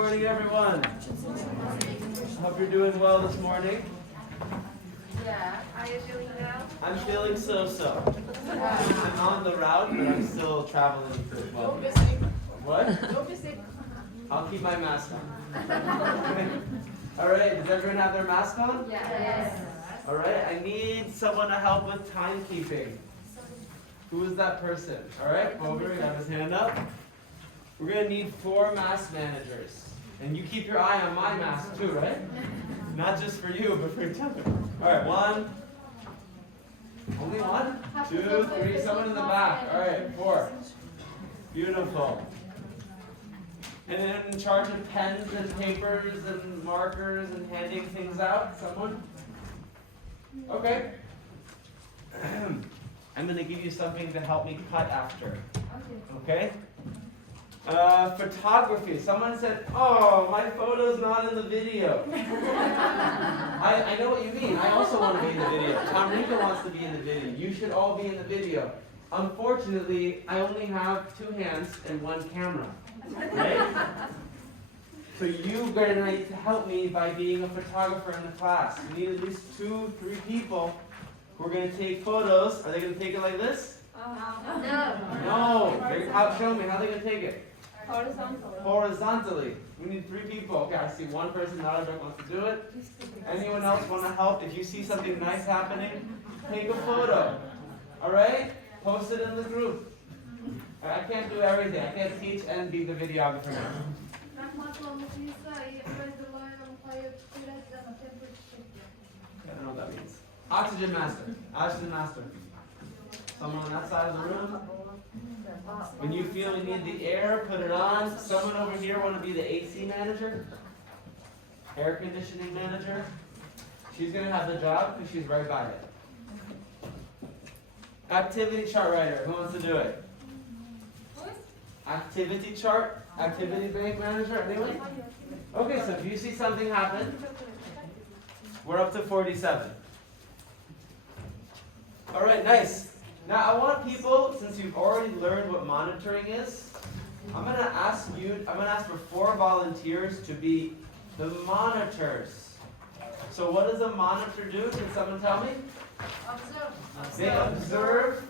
morning, everyone. Hope you're doing well this morning. Yeah. Are you feeling well? I'm feeling so-so. I'm on the route, but I'm still traveling through. Well, Don't be sick. what? Don't be sick. I'll keep my mask on. All right, does everyone have their mask on? Yes. All right, I need someone to help with timekeeping. Who is that person? All right, come over and have his hand up. We're going to need 4 mask managers. And you keep your eye on my mask too, right? Not just for you, but for each other. All right, 1. Only 1? 2, 3, someone in the back. All right, 4. Beautiful. And in charge of pens and papers and markers and handing things out? Someone? Okay. I'm going to give you something to help me cut after. Okay? Photography. Someone said, oh, my photo's not in the video. I know what you mean. I also want to be in the video. Tomrika wants to be in the video. You should all be in the video. Unfortunately, I only have 2 hands and 1 camera. Right? So you're going to need to help me by being a photographer in the class. We need at least 2, 3 people who are going to take photos. Are they going to take it like this? No. No. Show me. How are they going to take it? Horizontal. Horizontally. We need 3 people. Okay, I see 1 person. Not everyone wants to do it. Anyone else want to help? If you see something nice happening, take a photo. All right? Post it in the group. I can't do everything. I can't teach and be the videographer now. I don't know what that means. Oxygen master. Oxygen master. Someone on that side of the room. When you feel you need the air, put it on. Someone over here want to be the AC manager? Air conditioning manager? She's going to have the job because she's right by it. Activity chart writer. Who wants to do it? Activity chart? Activity bank manager? Anyone? Okay, so if you see something happen, we're up to 47. All right, nice. Now I want people, since you've already learned what monitoring is, I'm going to ask for 4 volunteers to be the monitors. So what does a monitor do? Can someone tell me? Observe. They observe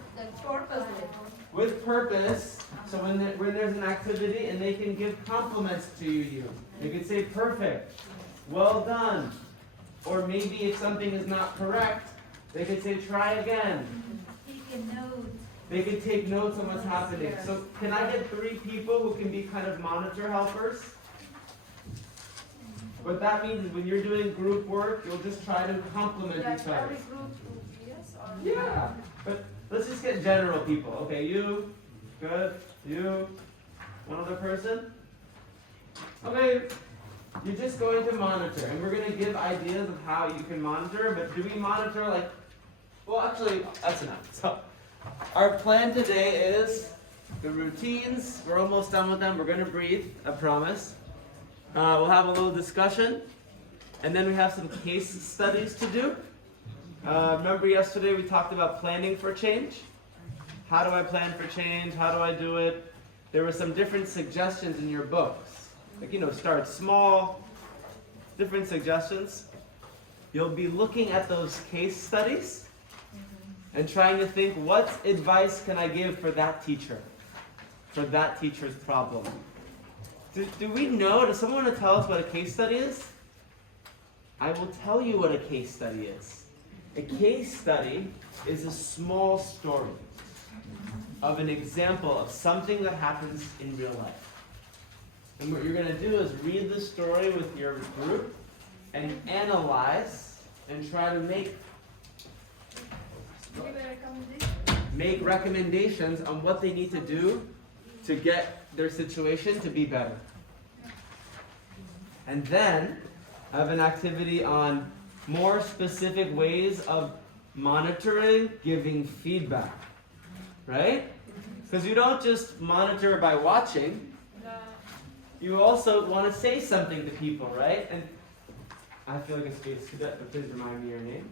Purposely. with purpose. So when there's an activity and they can give compliments to you. They can say perfect, well done. Or maybe if something is not correct, they could say try again. They can take notes on what's happening. So can I get 3 people who can be kind of monitor helpers? What that means is when you're doing group work, you'll just try to compliment each other. Yeah, but let's just get general people. Okay, you, good, you, one other person. Okay, you're just going to monitor, and we're going to give ideas of how you can monitor, but do we monitor like, well actually, that's enough. So, our plan today is the routines. We're almost done with them. We're going to breathe, I promise. We'll have a little discussion, and then we have some case studies to do. Remember yesterday we talked about planning for change? How do I plan for change? How do I do it? There were some different suggestions in your books. Like, start small, different suggestions. You'll be looking at those case studies and trying to think, what advice can I give for that teacher? For that teacher's problem. Do we know? Does someone want to tell us what a case study is? I will tell you what a case study is. A case study is a small story of an example of something that happens in real life. And what you're going to do is read the story with your group and analyze and try to make recommendations on what they need to do to get their situation to be better. And then I have an activity on more specific ways of monitoring, giving feedback. Right? Because you don't just monitor by watching. You also want to say something to people, right? And I feel like a space cadet, but please remind me your name.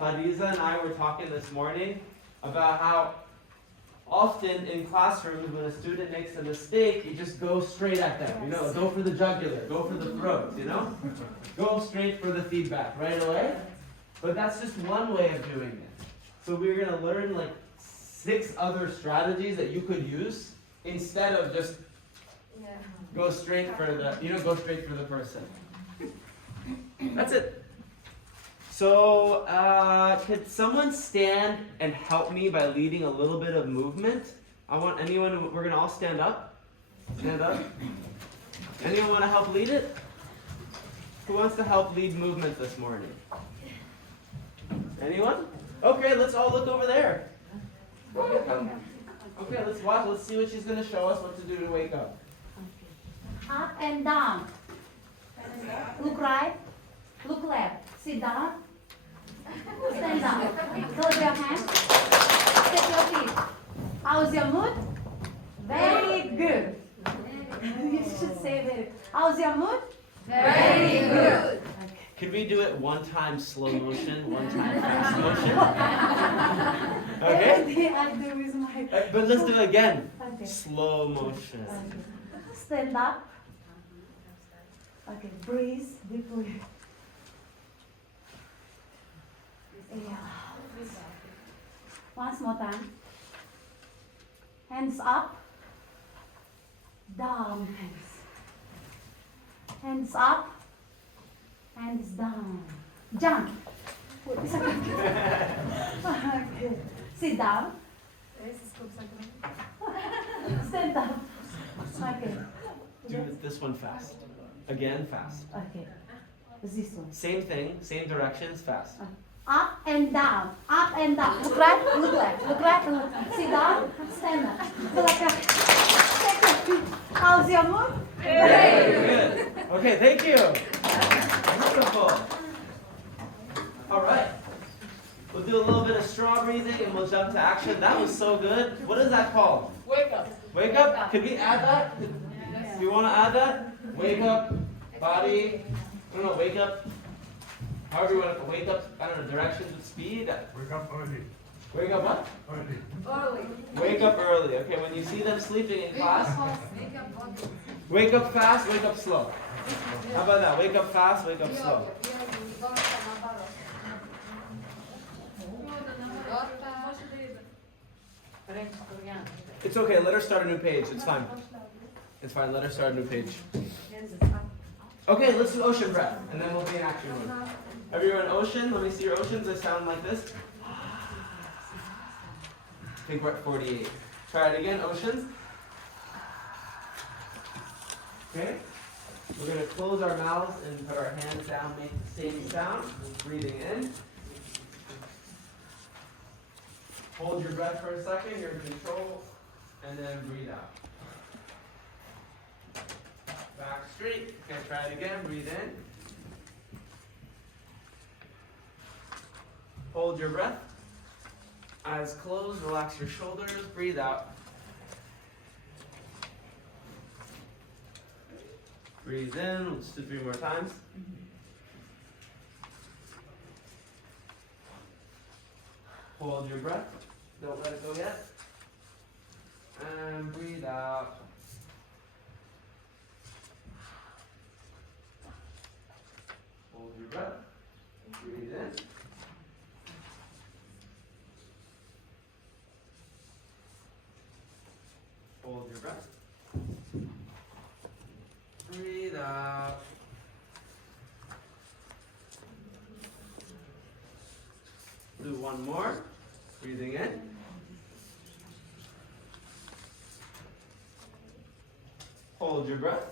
Fadiza and I were talking this morning about how often in classrooms when a student makes a mistake, you just go straight at them. You know, go for the jugular, go for the throat, you know? Go straight for the feedback right away. But that's just one way of doing it. So we're going to learn like 6 other strategies that you could use instead of just go straight for the, go straight for the person. That's it. So, could someone stand and help me by leading a little bit of movement? I want anyone, we're gonna all stand up. Stand up. Anyone want to help lead it? Who wants to help lead movement this morning? Anyone? Okay, let's all look over there. Okay, let's watch, let's see what she's gonna show us what to do to wake up. Up and down. Look right. Look left. Sit down. Stand up. Close your hands. Step your feet. How's your mood? Very good. You should say very good. How's your mood? Very good. Could we do it one time slow motion, one time fast motion? Okay? Everything I do is my... But let's do it again. Okay. Slow motion. Okay. Stand up. Okay, breathe deeply. Yeah. Once more time. Hands up. Down hands. Hands up. Hands down. Jump. Okay. Sit down. Stand up. Okay. Do this one fast. Again, fast. Okay. This one. Same thing, same directions, fast. Up and down. Up and down. Look right, look left. Look right, look left. Sit down. Stand up. Go like that. Take your feet. How's your mood? Very good. Okay, thank you. Beautiful. All right. We'll do a little bit of straw breathing and we'll jump to action. That was so good. What is that called? Wake up. Wake up? Could we add that? Do you want to add that? Wake up, body. I don't know, wake up. However you want to wake up, I don't know, directions with speed. Wake up early. Wake up what? Early. Early. Wake up early. Okay, when you see them sleeping in class, Wake up early. wake up fast, wake up slow. How about that? Wake up fast, wake up slow. It's okay, let her start a new page. It's fine. It's fine, let her start a new page. Okay, let's do ocean breath, and then we'll be in action mode. Everyone, ocean, let me see your oceans. They sound like this. I think we're at 48. Try it again, oceans. Okay? We're going to close our mouths and put our hands down, make the same sound. Breathing in. Hold your breath for a second, you're in control, and then breathe out. Back straight. Okay, try it again. Breathe in. Hold your breath. Eyes closed. Relax your shoulders. Breathe out. Breathe in. Let's do 3 more times. Hold your breath. Don't let it go yet. And breathe out. Hold your breath. Breathe in. Hold your breath. Breathe out. Do one more. Breathing in. Hold your breath.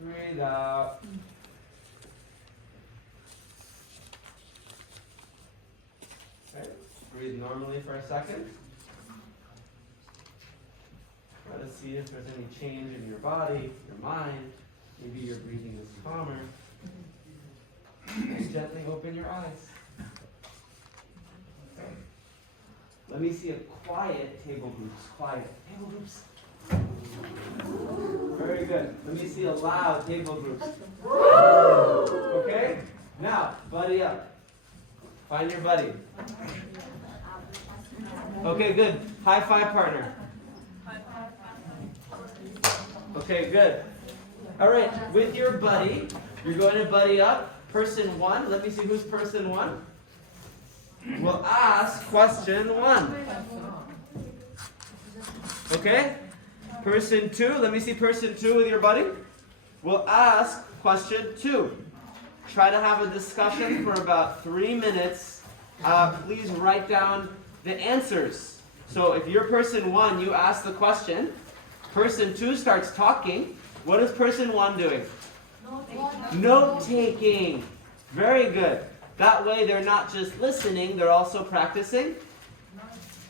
Breathe out. Okay. Breathe normally for a second. Try to see if there's any change in your body, your mind. Maybe your breathing is calmer. And gently open your eyes. Let me see a quiet table groups. Quiet table groups. Very good. Let me see a loud table groups. Okay? Now, buddy up. Find your buddy. Okay, good. High five, partner. Okay, good. All right, with your buddy, you're going to buddy up. Person 1, let me see who's person 1. We'll ask question 1. Okay? Person 2, let me see person 2 with your buddy. We'll ask question 2. Try to have a discussion for about 3 minutes. Please write down the answers. So if you're person 1, you ask the question. Person 2 starts talking. What is person 1 doing? Note taking. Very good. That way they're not just listening, they're also practicing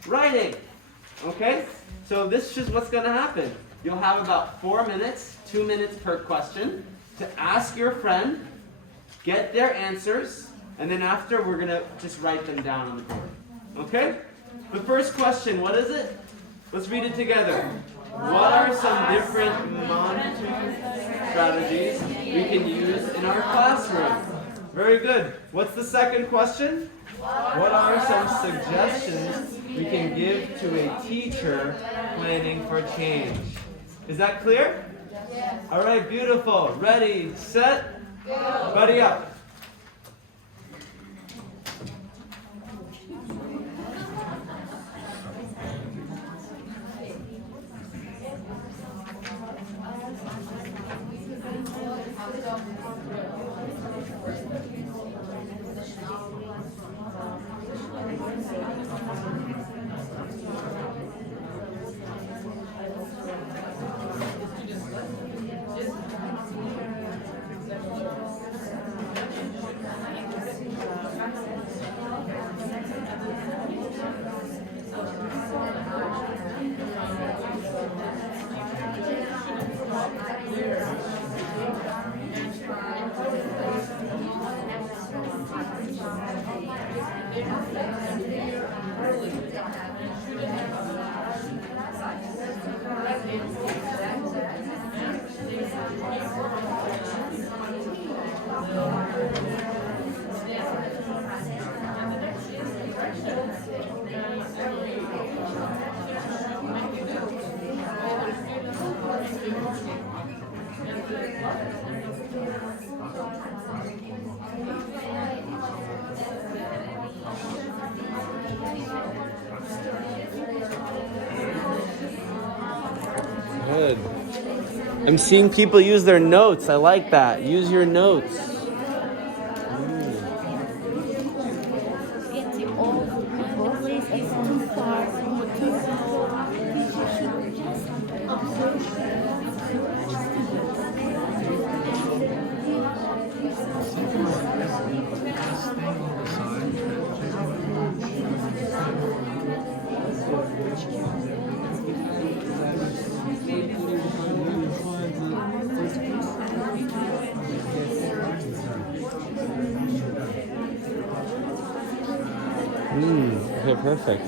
writing. Okay? So this is what's going to happen. You'll have about 4 minutes, 2 minutes per question, to ask your friend, get their answers, and then after we're going to just write them down on the board. Okay? The first question, what is it? Let's read it together. What are some different monitoring strategies we can use in our classroom? Very good. What's the second question? What are some suggestions we can give to a teacher planning for change? Is that clear? Yes. All right, beautiful. Ready, set, go. Buddy up. Good. I'm seeing people use their notes. I like that. Use your notes. Okay, perfect.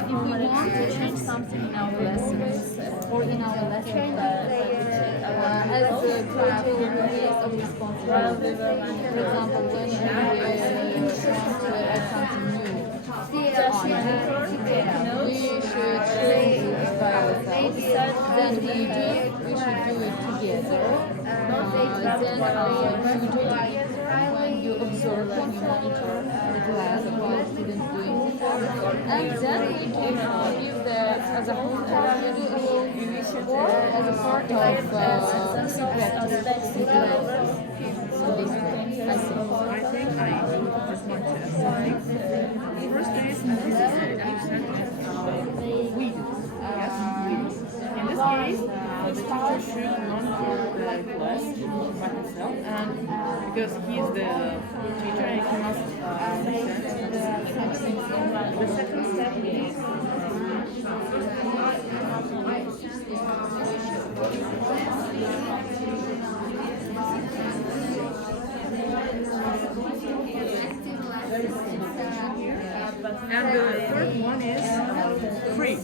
If we want to change something in our lessons or in our lesson as a total release of responsibility, for example, when we want to add something new, we should change it by ourselves. Then we should do it together. When you observe and you monitor the class of what students doing. And then we can give the as a whole task or as a part of practice. So basically, I think. because he's the teacher and he must the second step is and the third one is free.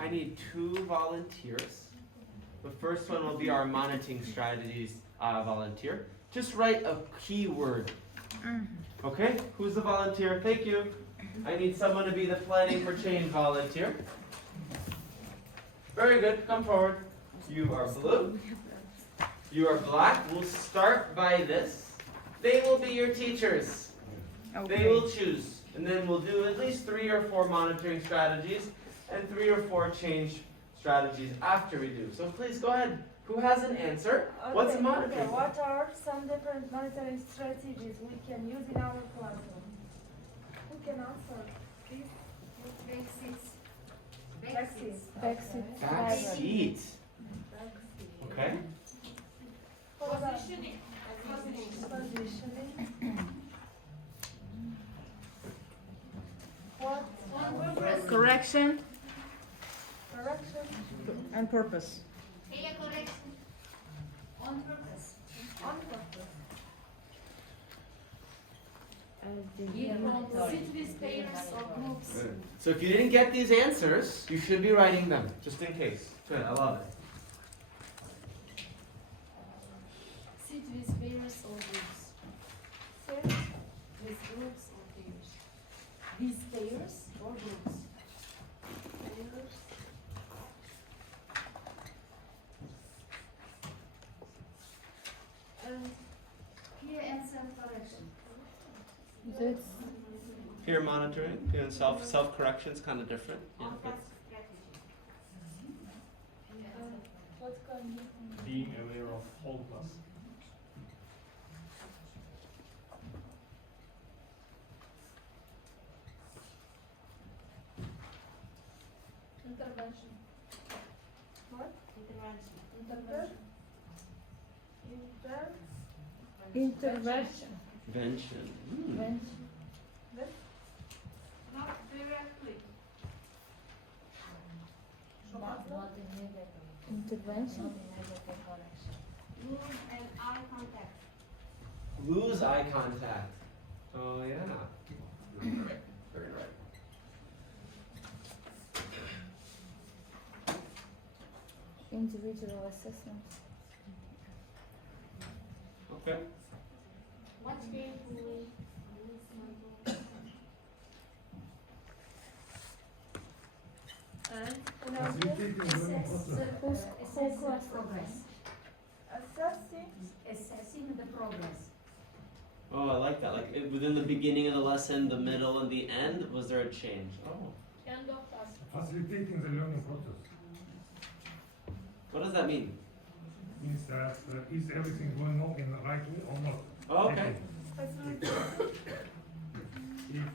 I need 2 volunteers. The first one will be our monitoring strategies volunteer. Just write a keyword. Okay? Who's the volunteer? Thank you. I need someone to be the planning for change volunteer. Very good. Come forward. You are blue. You are black. We'll start by this. They will be your teachers. They will choose. And then we'll do at least 3 or 4 monitoring strategies and 3 or 4 change strategies after we do. So please go ahead. Who has an answer? What's monitoring? Okay. What are some different monitoring strategies we can use in our classroom? Who can answer? Please. Back seat. Okay. Positioning. What? Correction Correction. and purpose. On purpose. Sit with pairs or groups. Good. So if you didn't get these answers, you should be writing them, just in case. Good, I love it. Sit with pairs or groups. Sit. With groups or pairs. With pairs or groups. Peer and self-correction. That's Peer monitoring, self-correction is kind of different. Yeah, but What can you? Being aware of all class. Intervention. What? Intervention. intervention. Invention. Not directly. Intervention. Lose and eye contact. Lose eye contact. Oh yeah. Very right. Individual assessment. Okay. What name do we Assess progress. Assessing. Assessing the progress. Oh, I like that. Like within the beginning of the lesson, the middle, and the end, was there a change? Oh. End of class. Facilitating the learning process What does that mean? means that is everything going on in the right way or not? Oh, okay. If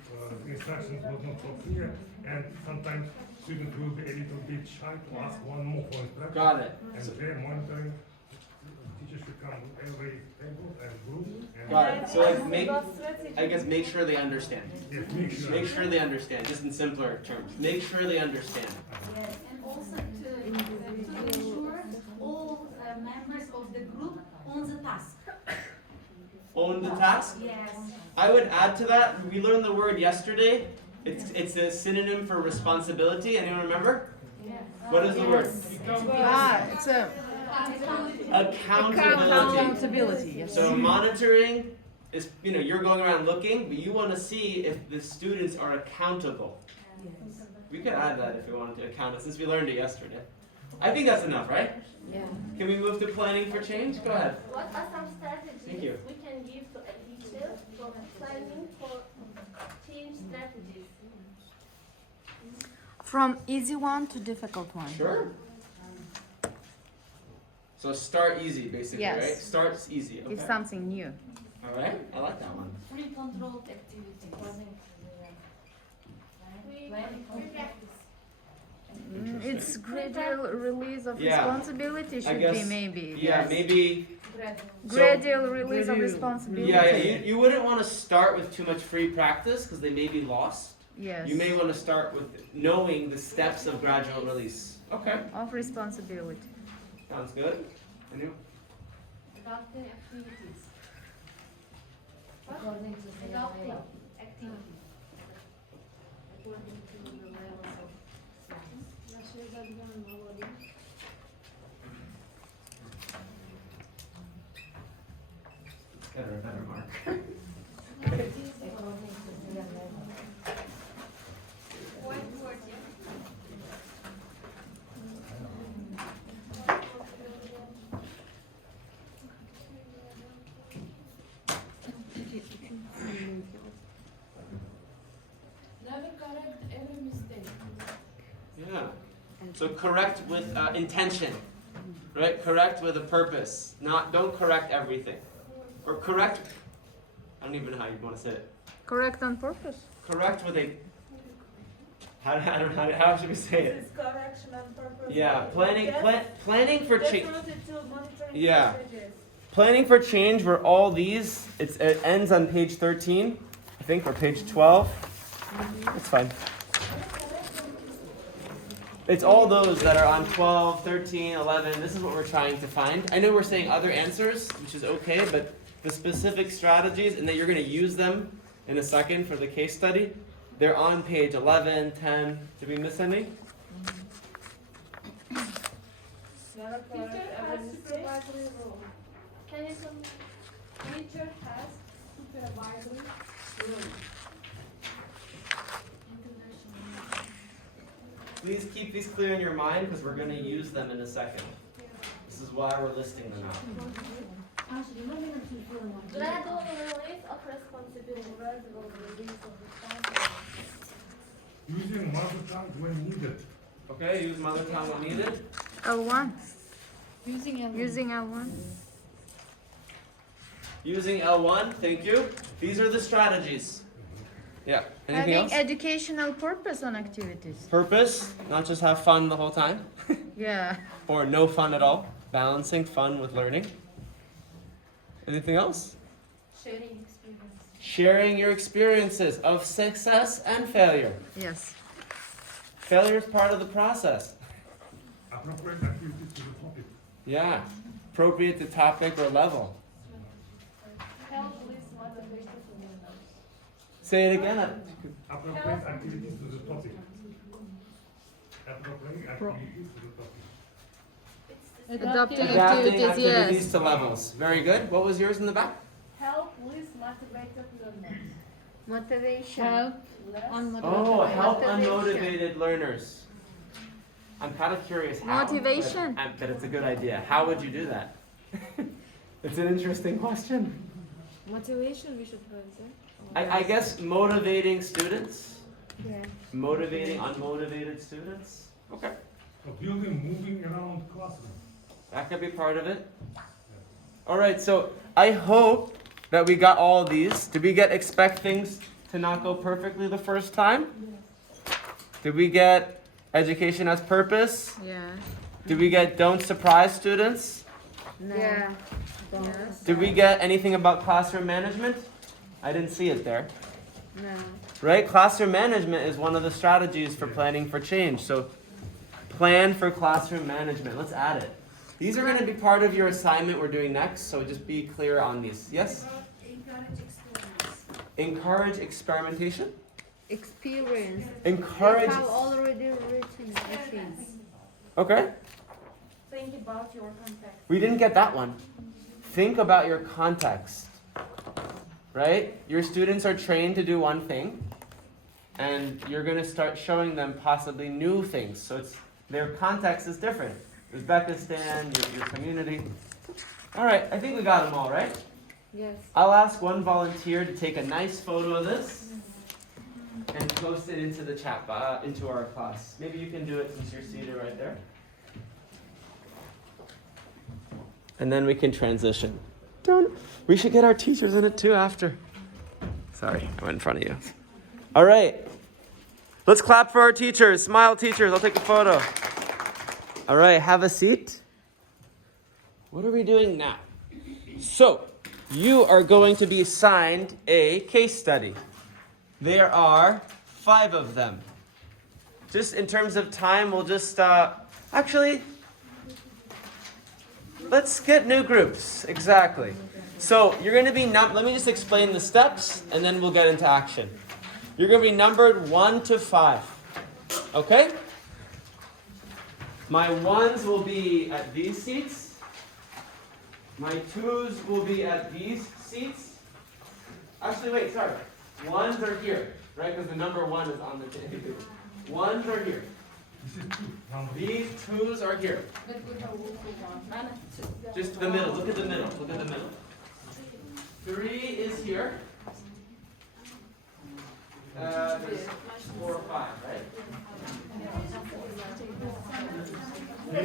the instructions was not so clear, and sometimes students will be a little bit shy to ask one more for instruction. Got it. And So, they're monitoring. Teachers should come to every table and group. And got it. So like make sure they understand. yes, make sure. Make sure they understand. Just in simpler terms. Make sure they understand. Yes, and also to ensure all members of the group on the task. Own the task. Yes. I would add to that. We learned the word yesterday. It's a synonym for responsibility. Anyone remember? Yes. What is the word? It's a Accountability. accountability. Yes. So monitoring is, you're going around looking, but you want to see if the students are accountable. We could add that if we wanted to account it, since we learned it yesterday. I think that's enough, right? Yeah. Can we move to planning for change? Go ahead. What are some strategies Thank you. we can give to a teacher for planning for change strategies? From easy one to difficult one. Sure. So start easy, basically, Yes. right? Starts easy. Okay. It's something new. All right. I like that one. Free controlled activities. We Planning for practice. It's gradual release of Yeah. responsibility I should guess, be maybe. Yeah, yes. maybe. Gradual release of Gradual. responsibility. Yeah, you wouldn't want to start with too much free practice because they may be lost. Yes. You may want to start with knowing the steps of gradual release. Okay, Of responsibility. sounds good. Anyone? Adopting activities. According to the adopting activities. According to the levels of Better, better mark. according to their level. Never correct every mistake. Yeah. So correct with intention, right? Correct with a purpose. Don't correct everything, or correct. I don't even know how you want to say it. Correct on purpose. Correct with a. How should we say This it? is correction on purpose. Yeah, planning for Just change. rooted to monitoring Yeah. strategies. Planning for change were all these. It ends on page 13, I think, or page 12. It's fine. It's all those that are on 12, 13, 11. This is what we're trying to find. I know we're saying other answers, which is okay, but the specific strategies, and that you're going to use them in a second for the case study, they're on page 11, 10. Did we miss any? Never Teacher correct every has mistake. supervisory role. Can you come? Teacher has supervisory role. Please keep these clear in your mind because we're going to use them in a second. This is why we're listing them out. Gradual release of responsibility. Gradual release of responsibility. Using mother tongue when needed. Okay, use mother tongue when needed. L1. Using a Using L1. Using L1, thank you. These are the strategies. Yeah. Anything Having else? educational purpose on activities. Purpose, not just have fun the whole time, Yeah. or no fun at all. Balancing fun with learning. Anything else? sharing experience. Sharing your experiences of success and failure. Yes. Failure is part of the process. Appropriate activities to the topic. Yeah. Appropriate to topic or level. Help with motivation to learn. Say it again. Appropriate activities to the topic. Appropriate activities to the topic. Adopting Adapting activities, activities yes. to levels. Very good. What was yours in the back? Help with motivated learners. Motivation. Help Oh, help Motivation. unmotivated learners. I'm kind of curious how. Motivation. But it's a good idea. How would you do that? It's an interesting question. Motivation we should answer. I guess motivating students. Yeah. Motivating unmotivated students. Okay. So building, moving around classroom. That could be part of it. All right, so I hope that we got all these. Did we expect things to not go perfectly the first time? Did we get education as purpose? Yeah. Did we get don't surprise students? No. Yeah. Yes. Did we get anything about classroom management? I didn't see it there. No. Right? Classroom management is one of the strategies for planning for change. So plan for classroom management. Let's add it. These are going to be part of your assignment we're doing next, so just be clear on these. Yes? Encourage experimentation. Experience. Encourage. I have already written, I think. Okay. Think about your context. We didn't get that one. Think about your context. Right? Your students are trained to do one thing, and you're going to start showing them possibly new things. So their context is different. Uzbekistan, your community. All right, I think we got them all, right? Yes. I'll ask one volunteer to take a nice photo of this and post it into the chat, into our class. Maybe you can do it since you're seated right there. And then we can transition. We should get our teachers in it too after. Sorry, I went in front of you. All right. Let's clap for our teachers. Smile, teachers. I'll take a photo. All right, have a seat. What are we doing now? So, you are going to be assigned a case study. There are 5 of them. Just in terms of time, we'll just, actually, let's get new groups. Exactly. So, you're going to be, let me just explain the steps, and then we'll get into action. You're going to be numbered 1 to 5. Okay? My 1s will be at these seats. My 2s will be at these seats. Actually, wait, sorry. 1s are here, right? Because the number 1 is on the table. 1s are here. These 2s are here. Just the middle. Look at the middle. Look at the middle. 3 is here. There's 4 or 5, right?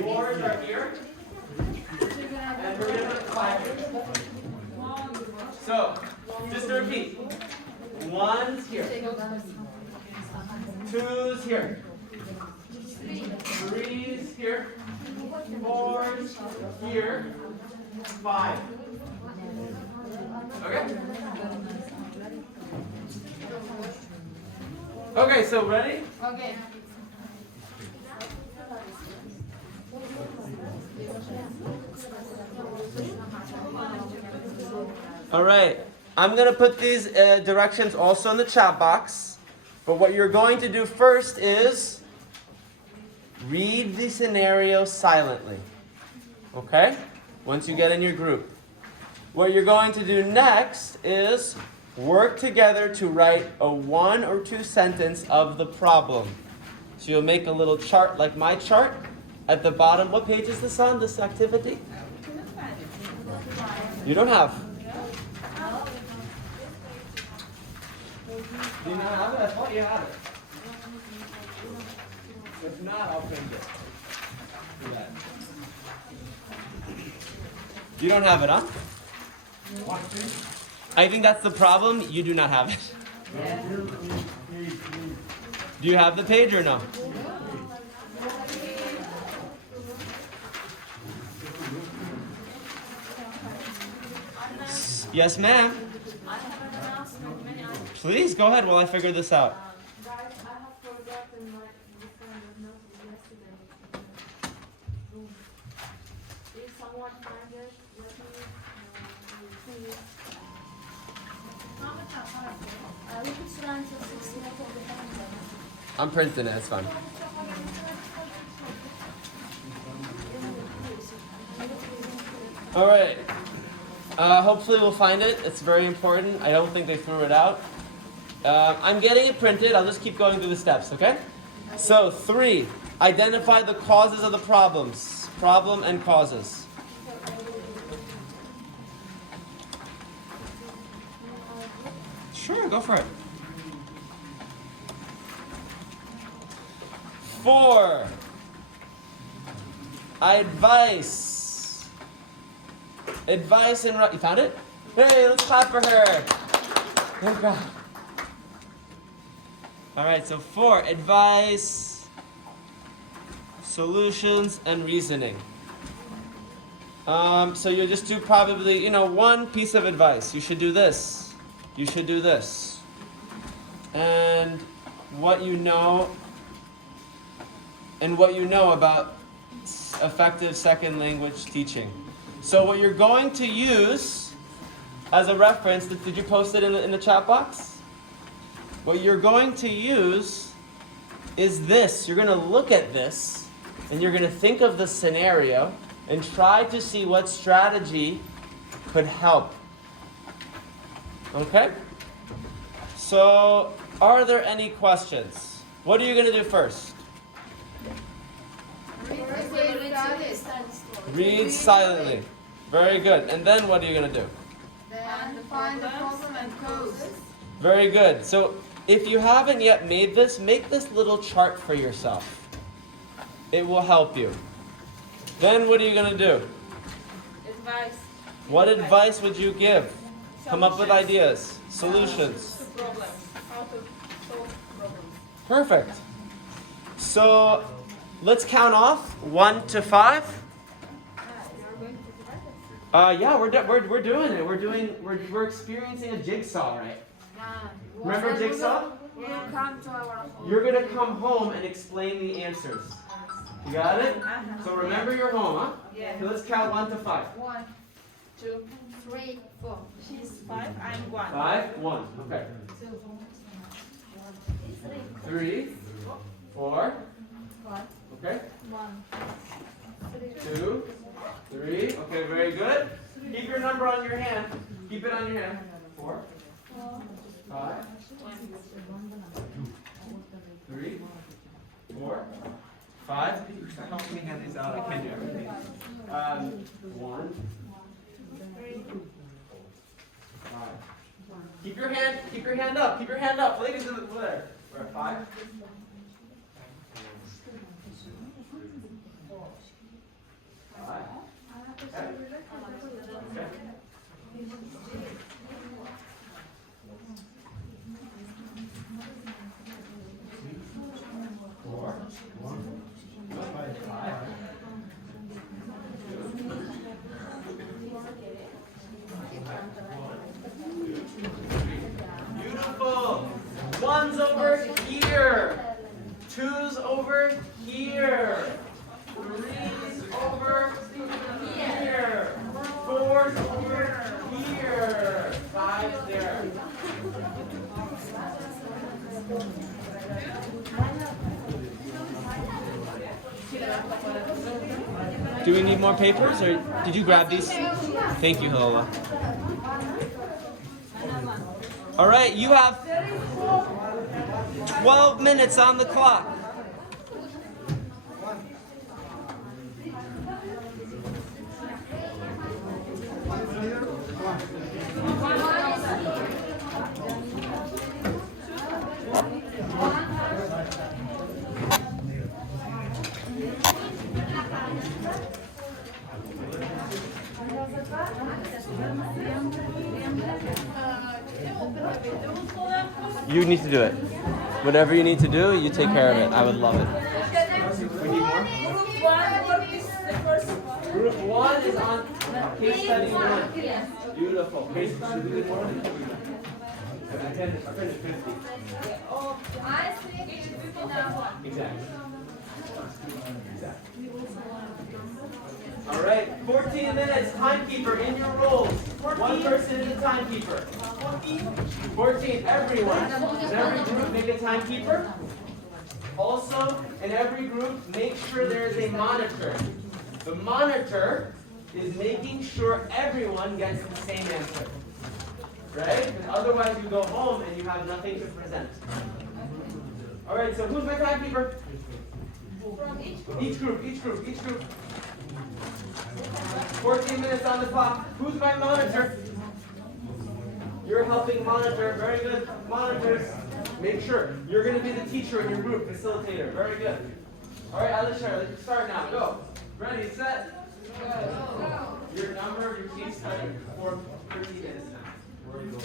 4s are here. And we're going to put 5 here. So, just to repeat. 1's here. 2's here. 3's here. 4's here. 5. Okay? Okay, so ready? Okay. All right. I'm going to put these directions also in the chat box. But what you're going to do first is read the scenario silently. Okay? Once you get in your group. What you're going to do next is work together to write a 1 or 2 sentence of the problem. So you'll make a little chart like my chart at the bottom. What page is this on, this activity? You don't have. Do you not have it? I thought you had it. If not, I'll print it. For that. You don't have it, huh? I think that's the problem. You do not have it. Do you have the page or no? Yes, ma'am. Please go ahead while I figure this out. Guys, I have forgotten my defender notes yesterday. If someone finds it, let me please. We could run until 6 minutes of the time. I'm printing it. It's fine. All right. Hopefully we'll find it. It's very important. I don't think they threw it out. I'm getting it printed. I'll just keep going through the steps, okay? So, 3. Identify the causes of the problems. Problem and causes. Sure, go for it. 4. Advice. Advice and... You found it? Hey, let's clap for her. Good job. All right, so 4. Advice, solutions, and reasoning. So you just do probably, 1 piece of advice. You should do this. You should do this. And what you know about effective second language teaching. So what you're going to use as a reference, did you post it in the chat box? What you're going to use is this. You're going to look at this and you're going to think of the scenario and try to see what strategy could help. Okay? So, are there any questions? What are you going to do first? Read silently. Very good. And then what are you going to do? Then find the problem and cause. Very good. So, if you haven't yet made this, make this little chart for yourself. It will help you. Then what are you going to do? Advice. What advice would you give? Come up with ideas, solutions. To problems. How to solve problems. Perfect. So let's count off 1 to 5. Yeah, we're doing it. We're experiencing a jigsaw, right? Remember jigsaw? You're gonna come home and explain the answers. You got it? So remember you're home, huh? Yeah. Okay, let's count 1 to 5. 1, 2, 3, 4. She's 5, I'm 1. 5, 1. Okay. 3, 4. Okay. 2, 3. Okay, very good. Keep your number on your hand. Keep it on your hand. 4, 5, 3, 4, 5. Help me hand these out. I can't do everything. 1, 5. Keep your hand up. Keep your hand up. Ladies over there. We're at 5. 5. Okay. Okay. 4. 5. Beautiful. 1's over here. 2's over here. 3's over here. 4's over here. 5's there. Do we need more papers, or did you grab these? Thank you, Hilala. All right, you have 12 minutes on the clock. You need to do it. Whatever you need to do, you take care of it. I would love it. We need more? Group 1 is on case study 1. Beautiful. Case study 1. Exactly. All right, 14 minutes. Timekeeper in your roles. 1 person is a timekeeper. 14. Everyone. In every group, make a timekeeper. Also, in every group, make sure there is a monitor. The monitor is making sure everyone gets the same answer. Right? Because otherwise you go home and you have nothing to present. All right, so who's my timekeeper? Each group. 14 minutes on the clock. Who's my monitor? You're helping monitor. Very good. Monitors. Make sure. You're going to be the teacher in your group, facilitator. Very good. All right, Alisha, let's start now. Go. Ready, set, go. Your number, your case study for 30 minutes now. Where are you going?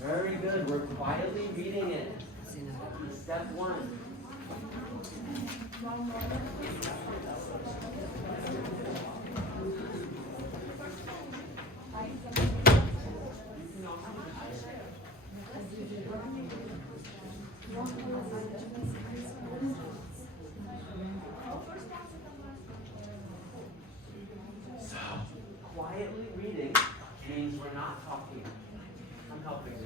Very good. We're quietly reading it. Step 1. So, quietly reading means we're not talking. I'm helping you.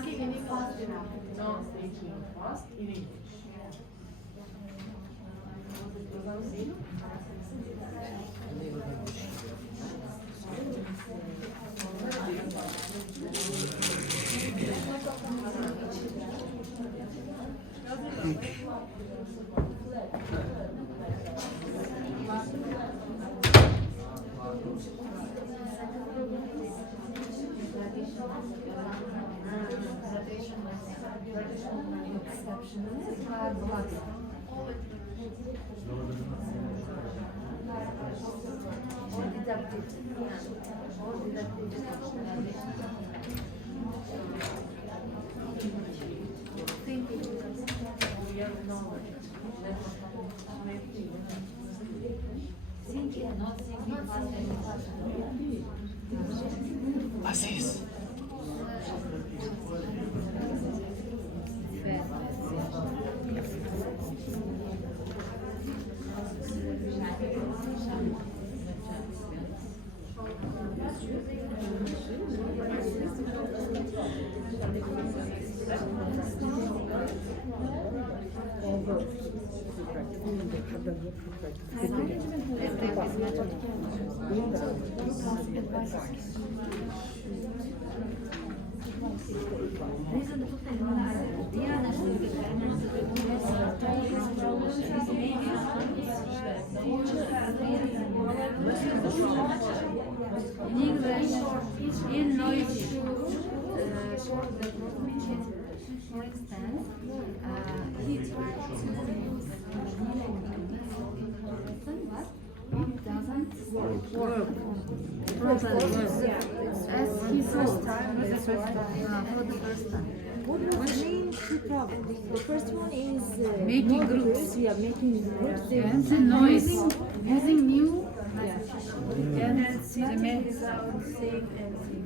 Speaking fast enough. Not speaking fast in English. Aziz. In English, in noise, short development. For instance, he tried to use but it doesn't work. As he first time, for the first time. What was the main two problems? The first one is Making groups. Yeah, making groups. And the noise. Using new. And then sitting without saying anything.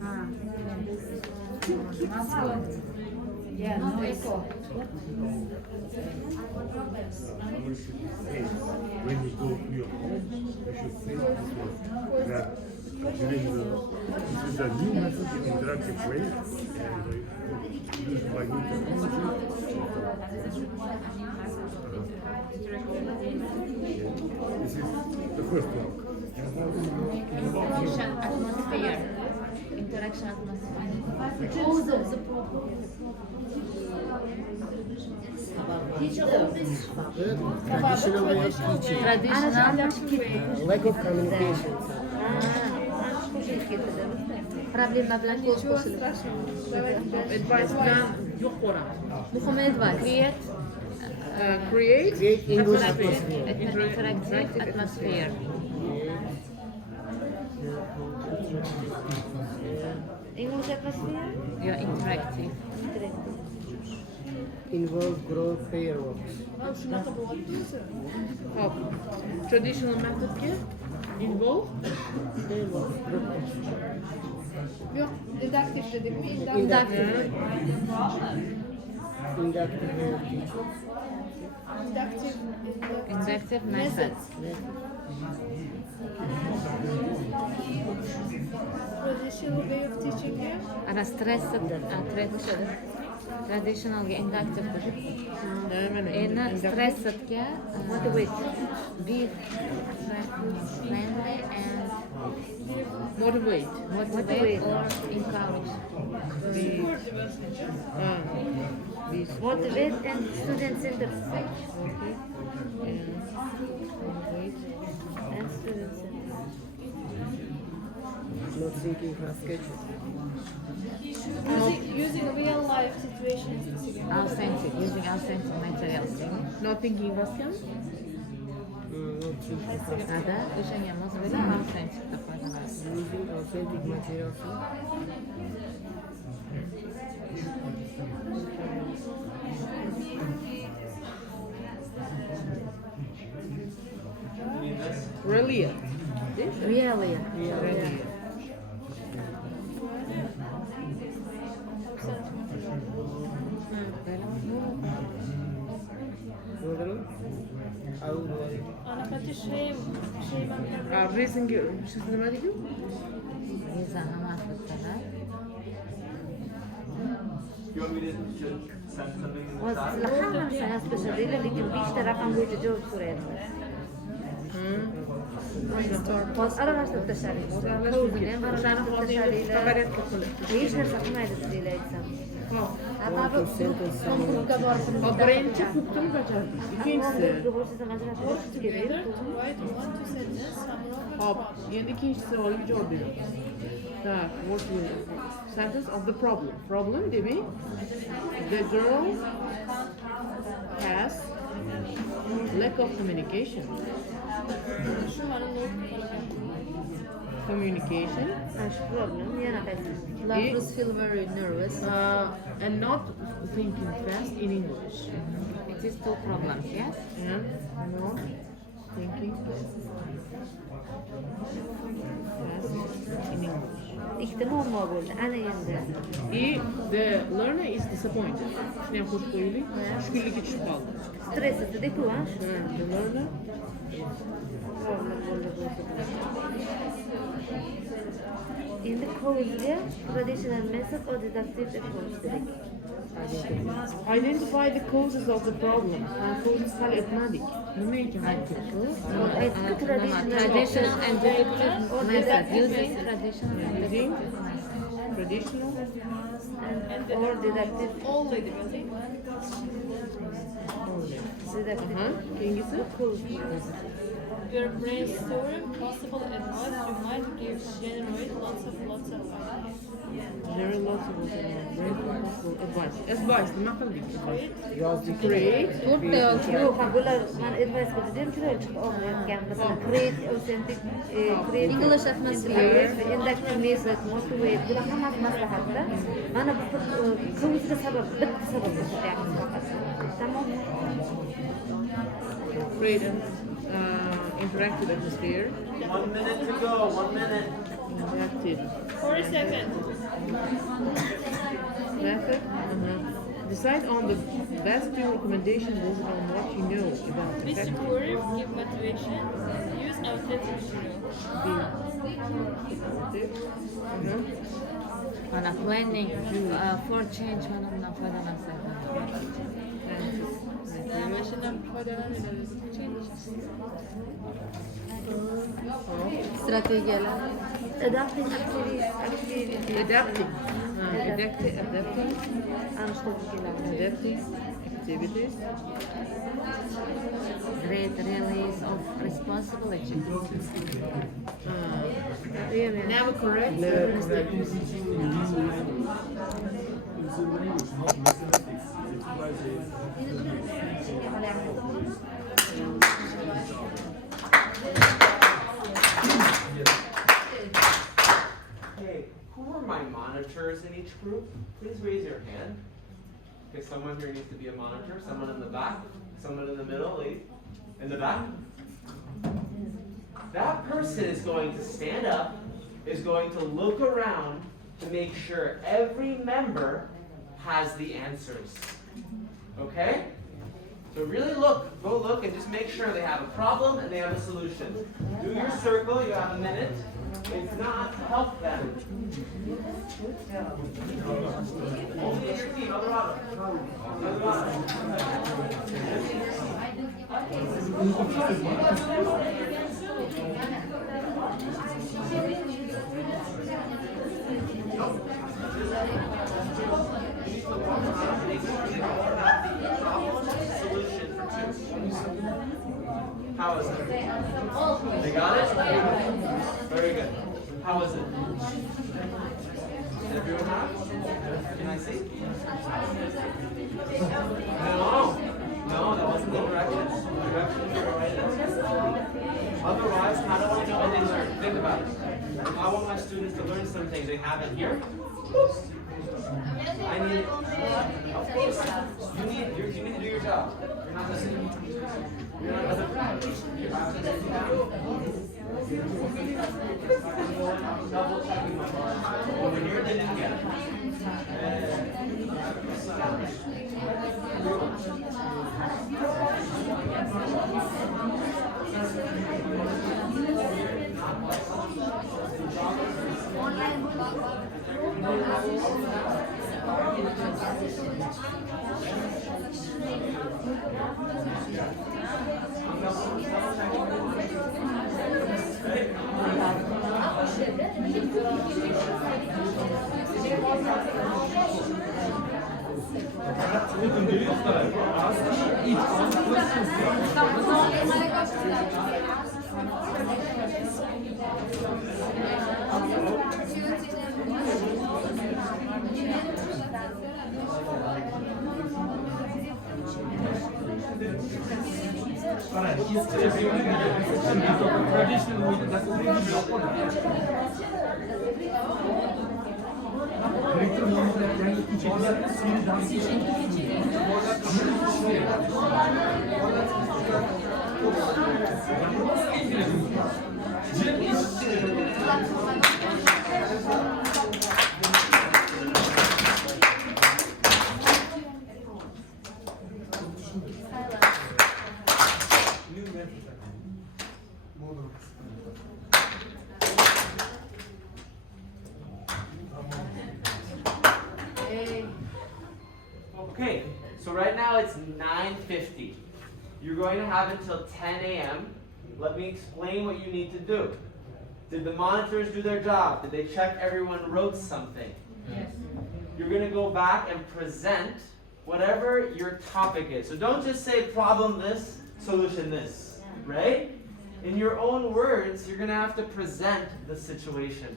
Must go. Yeah, noise. When you go to your home, you should say this word. That during this is a new method in interactive way, and used by new technology. This is the first one. Interaction atmosphere. Cause of the problem. Traditional way of teaching. Traditional Lack of communication. Проблема для Advice plan yok oran. Muhammad advice. Create Create English atmosphere. atmosphere. Interactive atmosphere. English atmosphere? Yeah, interactive. Involve group pair works. Hop. Traditional method ki involve Pair works. Group. Yok, didaktik dedik mi? Inductive. Inductive way of teaching. Didaktik. Inductive method. Traditional way of teaching ya. Ana traditional inductive. In stressed motivate. Be friendly and motivate. motivate or encourage. Motivate and student-centered approach. Okay. Motivate and student-centered. Not thinking for schedule. Using real life situations. Authentic, using authentic materials. Not thinking Russian. Not thinking for Надо движение мозга authentic такой называется. using authentic materials. You mean this? Brilliant. this? Really? Really. أنا كنت شيء ما Reason شو اسمه هذا؟ إذا ما فتحت. You want me to send something in the بس chat? لحالها مش ناس بشرية اللي كان بيشترك عم بيجاوب سوريا. بس أنا مش التشاري. كوزني أنا مش عارف التشاري. ليش نرسخ ما يدري لا يسمى. O birinchi punktim bajardim. İkincisi. together to write one two sentence. Hop. Endi ikkinchi savolga javob beraman. Tak, what is sentence of the problem? Problem demek the girl has lack of communication. Şu bana not Communication مش problem yana qaysi. Lovers feel very nervous. and not thinking fast in English. It is two problems, yes? And not thinking fast in English. İkide muammo bo'ldi. Ana endi. И the learner is disappointed. Shuni ham qo'shib qo'yaylik. Tushkunlikka tushib qoldi. Stressda deb u ha? The learner Problem bo'ldi bu. Endi cause'ga traditional method or deductive approach dedik. identify the causes of the problem. Causes hali etmadik. Nima ekan bu? Aytdik traditional and deductive method using Using traditional or deductive only deductive. deductive. Keyingisi Your brainstorm possible advice you might give generate lots of ideas. there are lots of very possible advice. Advice nima qildik? Create. Yo'q, bular men advice berdim, chiroyli chiqib olmayotgan. Masalan, create authentic, create English atmosphere, inductive method, motivate. Bular hammasi maslahatda. Mana bu ko'zga sabab, bitta sabab ko'rsatyapmiz faqat. Tamom. Create an interactive atmosphere. 1 minute to go. 1 minute. Interactive 40 seconds. method. Decide on the best two recommendations based on what you know about Be effective. supportive, give motivation, use authentic material. Mana planning for change mana foydalansak. Mashinadan foydalanamiz. Strategiyalar. Adapting Adapting. Adapting activities. Great release of responsibility. Never correct. Okay, who are my monitors in each group? Please raise your hand. Okay, someone here needs to be a monitor. Someone in the back. Someone in the middle. In the back. That person is going to stand up, is going to look around to make sure every member has the answers. Okay? So really look, go look and just make sure they have a problem and they have a solution. Do your circle, you have a minute. If not, help them. Only in your team, other. How is it? They got it? Very good. How is it? Did everyone have? Can I see? No, that wasn't the directions. The directions were right. Otherwise, how do I know what they learned? Think about it. I want my students to learn something. They have it here. I need it. Of course. You need to do your job. You're not listening. You're not listening. Double checking my marks. Over here, they didn't get it. Okay, so right now it's 9:50. You're going to have until 10 a.m. Let me explain what you need to do. Did the monitors do their job? Did they check everyone wrote something? Yes. You're going to go back and present whatever your topic is. So don't just say problem this, solution this, right? In your own words, you're going to have to present the situation,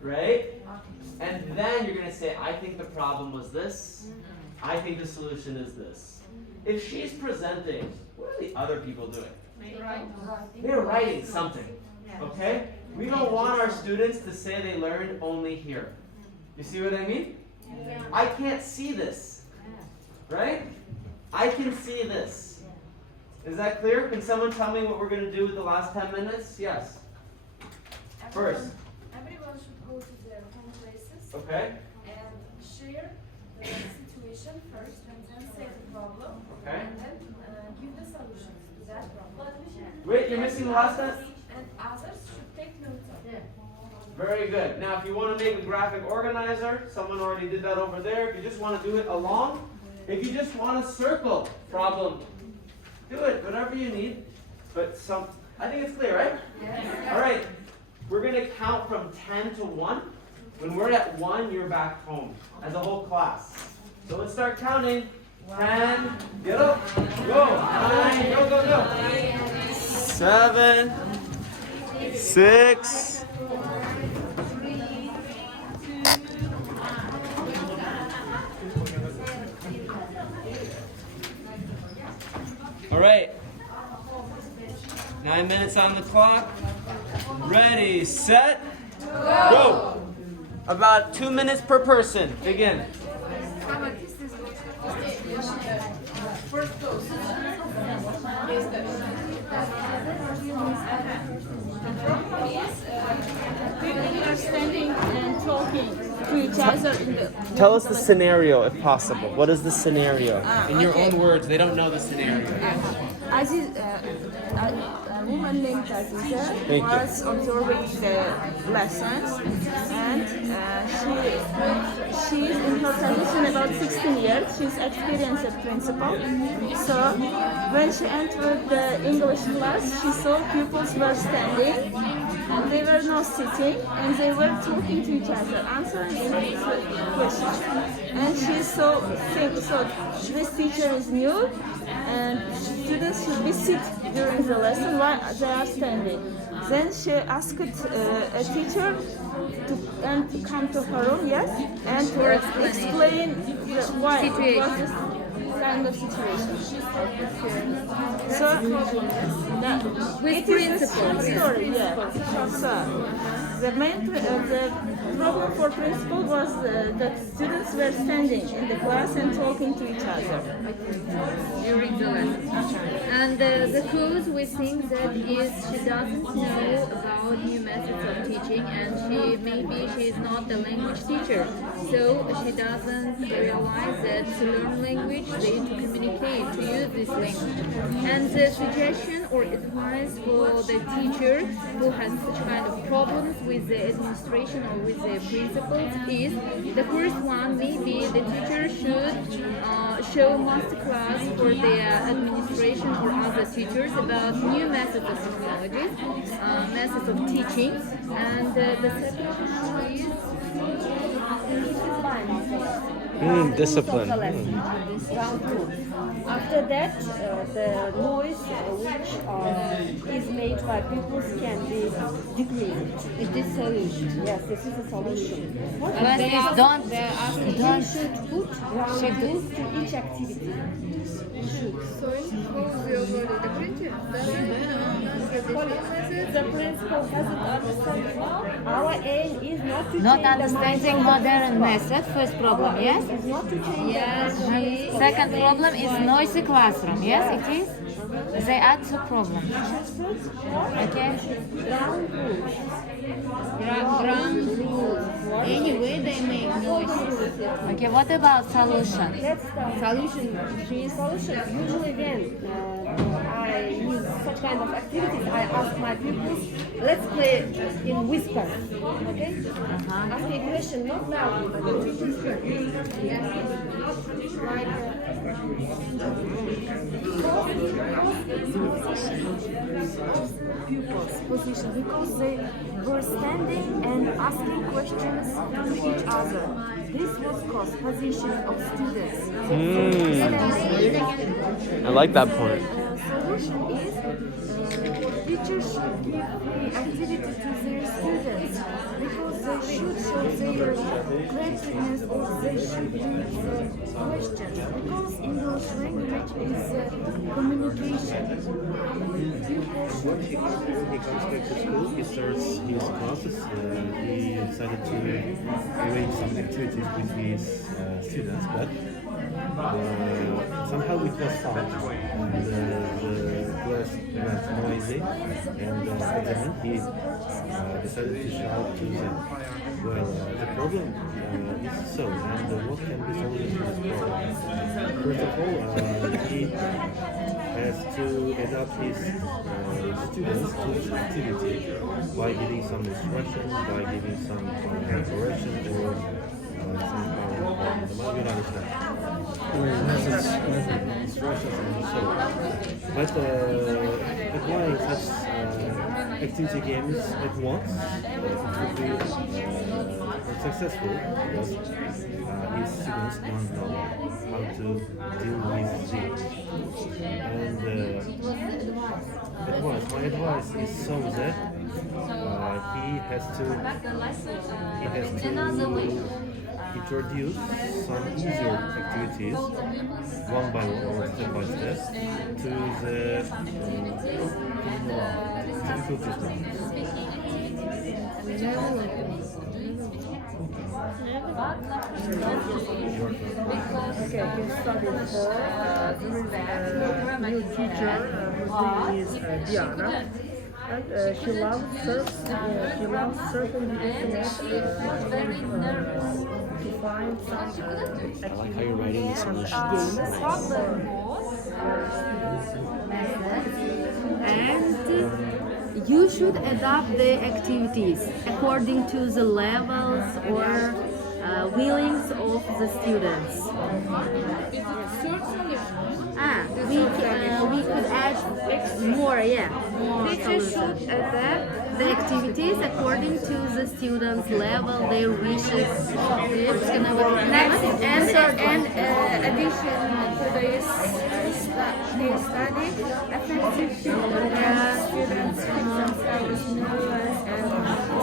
right? And then you're going to say, I think the problem was this. I think the solution is this. If she's presenting, what are the other people doing? They're writing something, okay? We don't want our students to say they learned only here. You see what I mean? I can't see this, right? I can see this. Is that clear? Can someone tell me what we're going to do with the last 10 minutes? Yes. First. Everyone should go to their home places Okay. and share the situation first, and then say the problem, Okay. and then give the solutions to that problem. Wait, you're missing the last step? And others should take notes of it. Very good. Now, if you want to make a graphic organizer, someone already did that over there. If you just want to do it along, if you just want to circle problem, do it, whatever you need. But I think it's clear, right? Yes. All right. We're going to count from 10 to 1. When we're at 1, you're back home as a whole class. So let's start counting. 10, get up, go. 9, go, go, go. 7, 6, all right. 9 minutes on the clock. Ready, set, go. About 2 minutes per person. Begin. People are standing and talking to each other in the... Tell us the scenario, if possible. What is the scenario? In your own words, they don't know the scenario. Aziz, a woman named Aziza was observing the lessons, and she's in her position about 16 years. She's experienced principal. So when she entered the English class, she saw pupils were standing, and they were not sitting, and they were talking to each other, answering English questions. And she so this teacher is new, and students should be sit during the lesson while they are standing. Then she asked a teacher to come to her room, yes, and to explain why it was this kind of situation. So, with principle story, yeah. So, The problem for principal was that students were standing in the class and talking to each other. During the lesson. And the cause we think that is she doesn't know about new methods of teaching, and maybe she is not the language teacher, so she doesn't realize that to learn language they need to communicate, to use this language. And the suggestion or advice for the teacher who has such kind of problems with the administration or with the principals is the first one, maybe the teacher should show master class for the administration or other teachers about new methods of technologies, methods of teaching, and the second one is Discipline. After that, the noise which is made by pupils can be decreased. It is solution. Yes, this is a solution. But they don't You should put ground rules to each activity. The principal doesn't understand. Our aim is not to not change understanding modern method. First problem, yes. the is not to change Yes. Second problem is noisy classroom. Yes, it is. They are two problems. Okay. ground rules. Ground rules. Anyway, they make noise. Okay. What about solution? Let's start. Solution. Solution. Usually when I use such kind of activities, I ask my pupils, let's play in whisper. Okay? Ask a question, not loud. Pupils' position because they were standing and asking questions to each other. This was called positioning of students. I like that point. Solution is teachers should give activity to their students because they should show their creativeness or they should do questions because English language is communication. When he comes back to school, he starts his classes. He decided to arrange some activities with his students, but somehow it was found. And the class went noisy, and at the end he decided to shout to them. Well, the problem is solved, and what can be solved to this problem? First of all, he has to adapt his students to this activity by giving some instructions, by giving some correction or somehow you understand. Instructions and so on. But applying such activity games at once would be successful because his students don't know how to deal with it. And my advice is so that he has to introduce some easier activities one by one or step by step to the difficulties. Okay, he studied new teacher whose name is Diana, and she loves surfing the internet to find some I like how you're writing the solutions. And you should adapt the activities according to the levels or willings of the students. We could add more, Teachers should adapt the activities according to the students' level, their wishes. And addition to this study, effective students keep themselves nervous and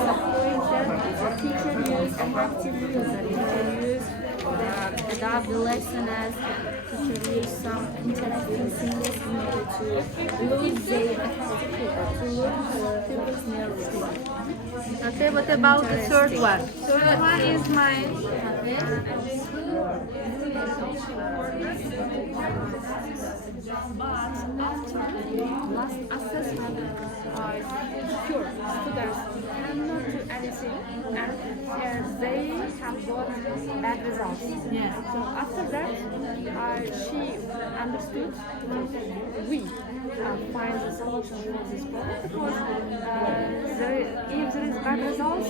supporting them. Teacher use effective teacher use adapt the lesson as teacher use some interesting symbols in order to lose the effective to lose the pupils' nervous. Okay, what about the third one? Third one is my But after last assessment, sure, students cannot do anything and they have got bad results. yeah. So after that, she understood we find the solution for this problem because if there is bad results,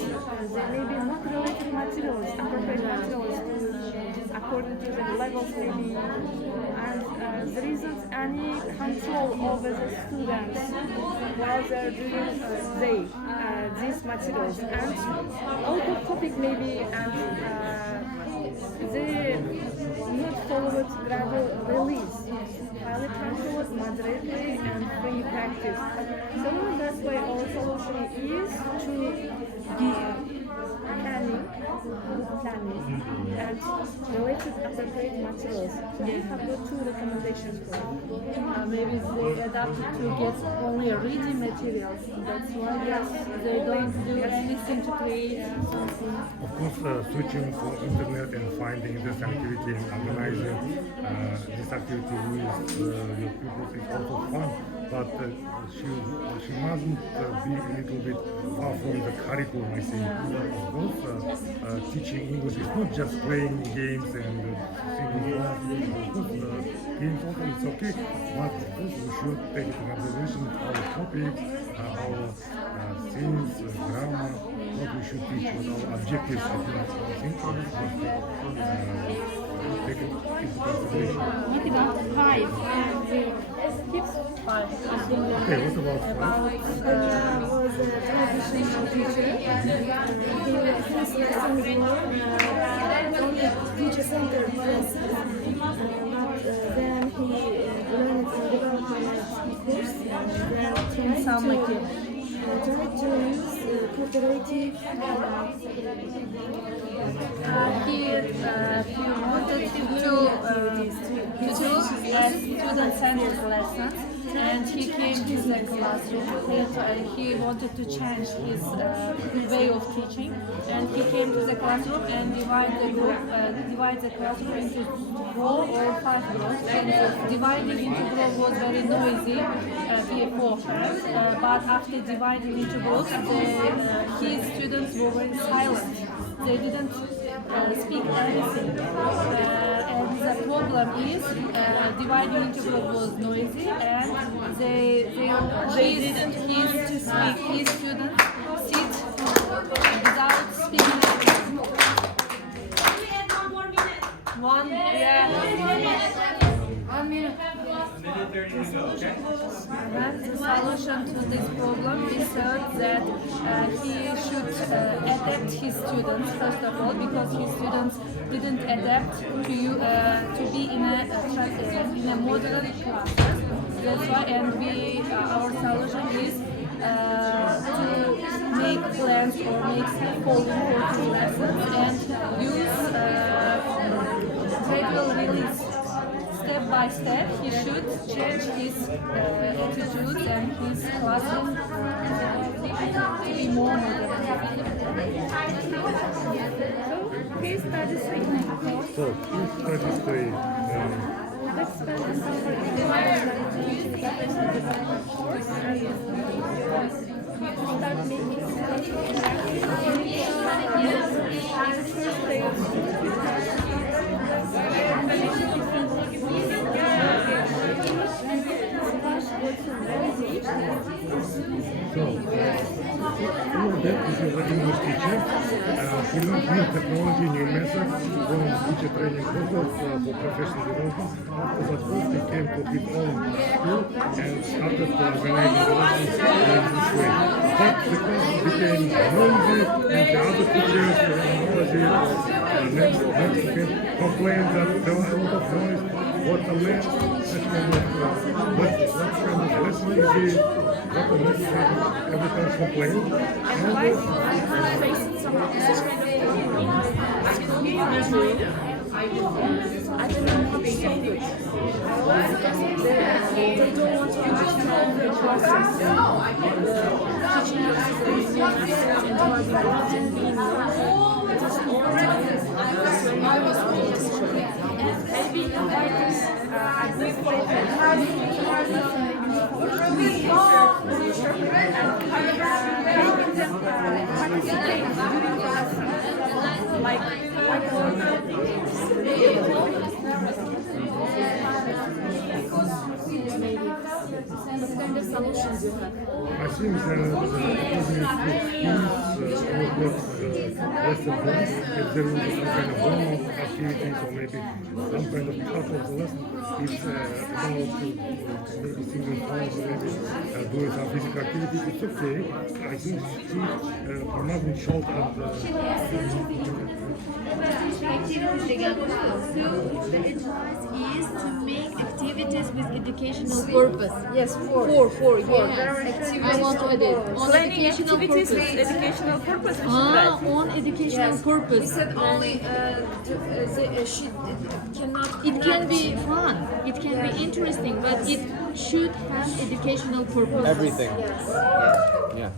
there may be not related materials, appropriate materials according to the levels maybe, and there isn't any control over the students while they're doing these materials, and out of topic maybe, and they not follow it gradual release, highly controlled, moderately, and free practice. So that's why our solution is to give planning and related appropriate materials. So we have got two recommendations for it. Maybe they adapted to get only reading materials. That's why they don't do anything to create something. Of course, switching from internet and finding this activity and organizing this activity with your pupils is also fun, but she mustn't be a little bit far from the curriculum, I think. Of course, teaching English is not just playing games and singing songs. Of course, games also it's okay, but of course we should take into consideration our topics, our themes, grammar, what we should teach, what our objectives are. I think we must take it into consideration. What about five? Okay, what about five? was a traditional teacher. He first lesson only teacher-centered lessons. Then he learned and developed my course. Then tried to use cooperative. He wanted to do student-centered lessons, and he came to the classroom. He wanted to change his way of teaching, and he came to the classroom and divide the classroom into 4 or 5 groups. And dividing into groups was very noisy beforehand, but after dividing into groups, his students were very silent. They didn't speak anything. And the problem is dividing into groups was noisy, and they didn't hear to speak. His students sit without speaking. One, yeah. 1 minute. Minute 30 to go, okay? And the solution to this problem is that he should adapt his students first of all, because his students didn't adapt to be in a modern classes. That's why, and our solution is to make plans or make scaffolding for his lessons and use gradual release. Step by step, he should change his attitudes and his classroom to be more modern. So case study 3. So, case study 3. Let's spend the summer in the environment to start making So, that is an English teacher. He learned new technology, new methods from teacher training courses for professional development. After that course, he came to his own school and started organizing the lessons in this way. But the class became noisy, and the other teachers, technology, next to him, complained that there was a lot of noise. What a mess, such kind of lesson is what a mess every time complain. facing some such kind of I don't know how to solve it. They don't want to understand the process. teaching the students and providing knowledge and being known. It is important maybe invite us administrator making them participate during the lesson, like what kind of solutions you have? I think lesson plan, if there will be some kind of warm-up activities or maybe some kind of part of the lesson, it's about to maybe singing songs or maybe doing some physical activities, it's okay. I think she parmaghın short and So the advice is to make activities with educational purpose. Yes, four. Yeah. I want to add it. On Planning educational activities purpose. with educational purpose, we should write. On educational purpose. We said only she cannot. It can be fun, it can be interesting, but it should have educational purpose. Everything. Yeah.